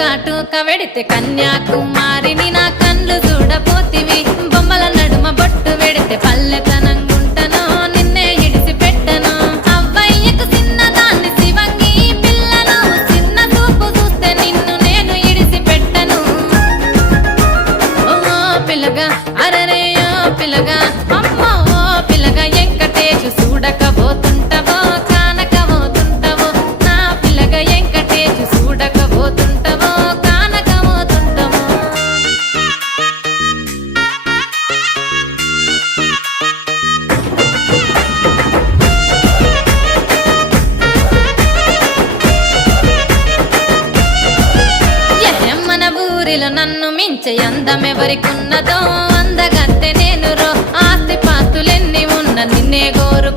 కాటుక వెడితే కన్యాకుమారిని నా కళ్ళు చూడపోతివి బొమ్మల నడుమ బొట్టు వెడితే పల్లెతనంగుంటను నిన్నే ఇడిసి పెట్టను అవ్వయ్యకు చిన్నదాన్ని శివంగి పిల్లను చిన్న చూపు చూస్తే నిన్ను నేను ఇడిసి పెట్టను ఓ పిల్లగా అరరే ఓ పిల్లగా అమ్మో ఓ పిల్లగా వెంకటేశు చూడకపోతుంటవో కానకపోతుంటవో నా పిల్లగా వెంకటేశు చూడకపోతుంటవో కానకపోతుంటవో మన ఊరిలో నన్ను మించే అందమెవరికున్నదో అందగత్తె నేను రో ఆస్తి పాస్తులెన్ని ఉన్న నిన్నే గోరు